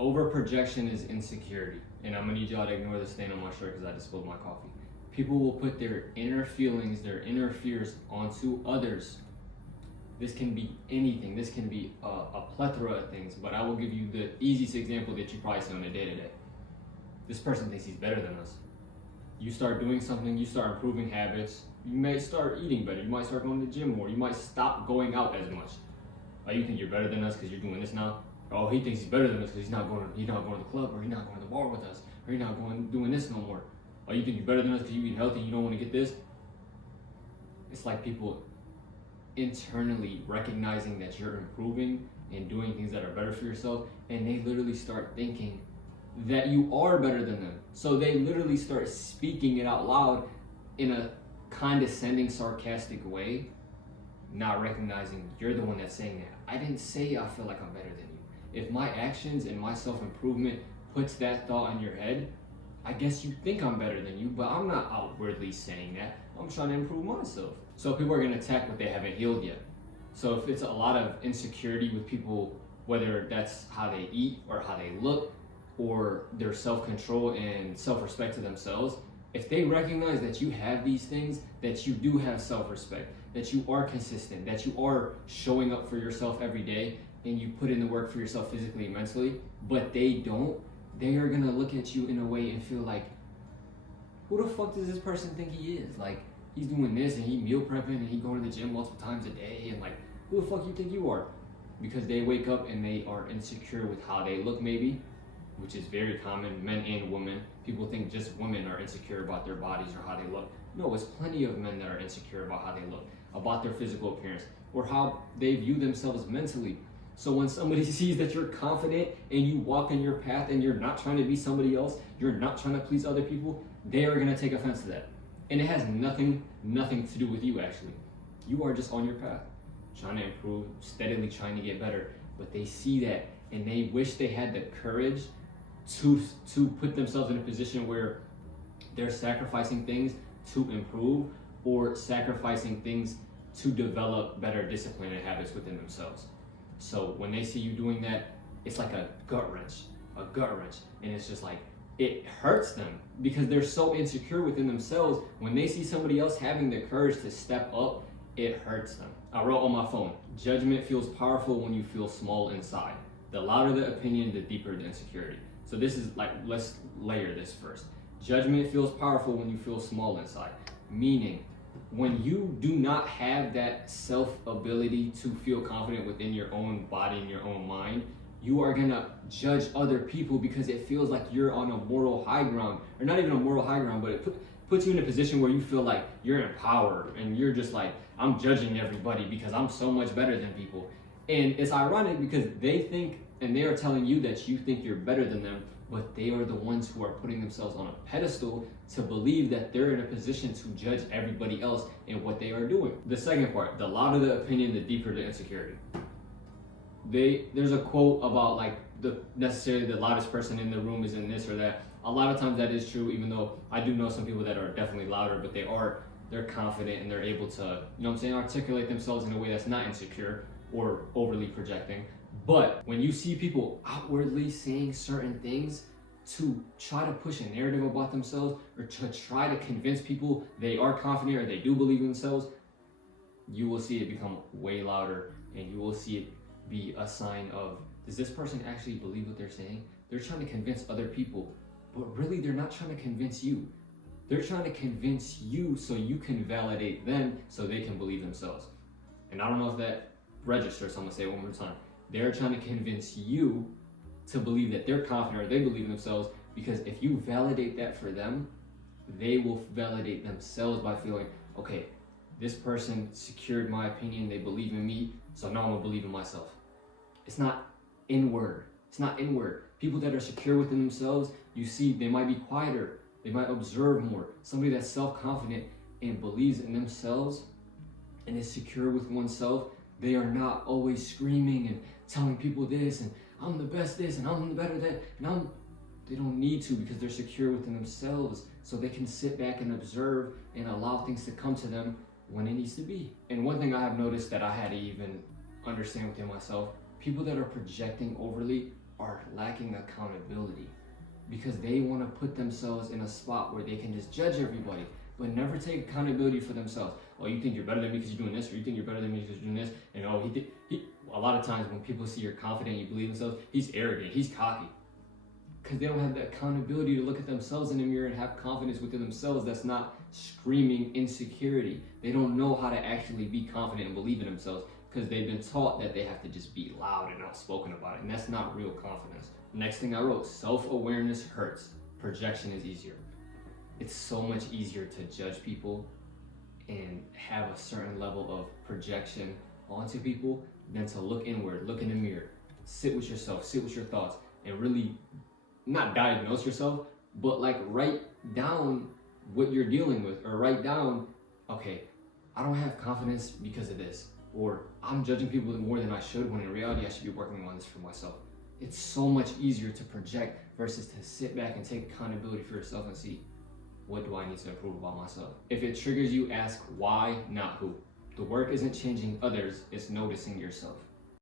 Over projection is insecurity. And I'm gonna need y'all to ignore the stain on my shirt because I just spilled my coffee. People will put their inner feelings, their inner fears onto others. This can be anything. This can be a plethora of things, but I will give you the easiest example that you probably see on a day-to-day. This person thinks he's better than us. You start doing something, you start improving habits, you may start eating better, you might start going to the gym more, you might stop going out as much. Oh, you think you're better than us because you're doing this now? Oh, he thinks he's better than us because he's not going to the club, or he's not going to the bar with us, or he's not doing this no more. Oh, you think you're better than us because you eat healthy and you don't want to get this? It's like people internally recognizing that you're improving and doing things that are better for yourself, and they literally start thinking that you are better than them. So they literally start speaking it out loud in a condescending, sarcastic way, not recognizing you're the one that's saying that. I didn't say I feel like I'm better than you. If my actions and my self-improvement puts that thought in your head, I guess you think I'm better than you, but I'm not outwardly saying that. I'm trying to improve myself. So people are gonna attack what they haven't healed yet. So if it's a lot of insecurity with people, whether that's how they eat or how they look, or their self-control and self-respect to themselves, if they recognize that you have these things, that you do have self-respect, that you are consistent, that you are showing up for yourself every day, and you put in the work for yourself physically and mentally, but they don't, they are gonna look at you in a way and feel like, who the fuck does this person think he is? Like, he's doing this and he meal prepping and he going to the gym multiple times a day, and like, who the fuck you think you are? Because they wake up and they are insecure with how they look, maybe, which is very common, men and women. People think just women are insecure about their bodies or how they look. No, it's plenty of men that are insecure about how they look, about their physical appearance, or how they view themselves mentally. So when somebody sees that you're confident and you walk in your path and you're not trying to be somebody else, you're not trying to please other people, they are gonna take offense to that. And it has nothing to do with you actually. You are just on your path, trying to improve, steadily trying to get better. But they see that and they wish they had the courage to put themselves in a position where they're sacrificing things to improve, or sacrificing things to develop better discipline and habits within themselves. So when they see you doing that, it's like a gut wrench. And it's just like, it hurts them because they're so insecure within themselves. When they see somebody else having the courage to step up, it hurts them. I wrote on my phone, judgment feels powerful when you feel small inside. The louder the opinion, the deeper the insecurity. So this is like, let's layer this first. Judgment feels powerful when you feel small inside. Meaning, when you do not have that self-ability to feel confident within your own body and your own mind, you are gonna judge other people because it feels like you're on a moral high ground, or not even a moral high ground, but it puts you in a position where you feel like you're in power and you're just like, I'm judging everybody because I'm so much better than people. And it's ironic because they think, and they are telling you that you think you're better than them, but they are the ones who are putting themselves on a pedestal to believe that they're in a position to judge everybody else in what they are doing. The second part, the louder the opinion, the deeper the insecurity. There's a quote about like necessarily the loudest person in the room is in this or that. A lot of times that is true, even though I do know some people that are definitely louder, but they're confident and they're able to, you know what I'm saying, articulate themselves in a way that's not insecure or overly projecting. But when you see people outwardly saying certain things to try to push a narrative about themselves, or to try to convince people they are confident or they do believe in themselves, you will see it become way louder, and you will see it be a sign of, does this person actually believe what they're saying? They're trying to convince other people, but really they're not trying to convince you. They're trying to convince you so you can validate them so they can believe themselves. And I don't know if that registers, so I'm gonna say it one more time. They're trying to convince you to believe that they're confident or they believe in themselves, because if you validate that for them, they will validate themselves by feeling, okay, this person secured my opinion, they believe in me, so now I'm gonna believe in myself. It's not inward. It's not inward. People that are secure within themselves, you see, they might be quieter, they might observe more. Somebody that's self-confident and believes in themselves and is secure with oneself, they are not always screaming and telling people this, and I'm the best this, and I'm the better that, and they don't need to, because they're secure within themselves, so they can sit back and observe and allow things to come to them when it needs to be. And one thing I have noticed that I had to even understand within myself, people that are projecting overly are lacking accountability because they want to put themselves in a spot where they can just judge everybody, but never take accountability for themselves. Oh, you think you're better than me because you're doing this, or you think you're better than me because you're doing this, and oh, a lot of times when people see you're confident, you believe in themselves, he's arrogant, he's cocky. Because they don't have the accountability to look at themselves in the mirror and have confidence within themselves that's not screaming insecurity. They don't know how to actually be confident and believe in themselves because they've been taught that they have to just be loud and outspoken about it, and that's not real confidence. Next thing I wrote, self-awareness hurts. Projection is easier. It's so much easier to judge people and have a certain level of projection onto people than to look inward, look in the mirror, sit with yourself, sit with your thoughts, and really not diagnose yourself, but like write down what you're dealing with, or write down, okay, I don't have confidence because of this, or I'm judging people more than I should when in reality I should be working on this for myself. It's so much easier to project versus to sit back and take accountability for yourself and see, what do I need to improve about myself? If it triggers you, ask why, not who. The work isn't changing others, it's noticing yourself.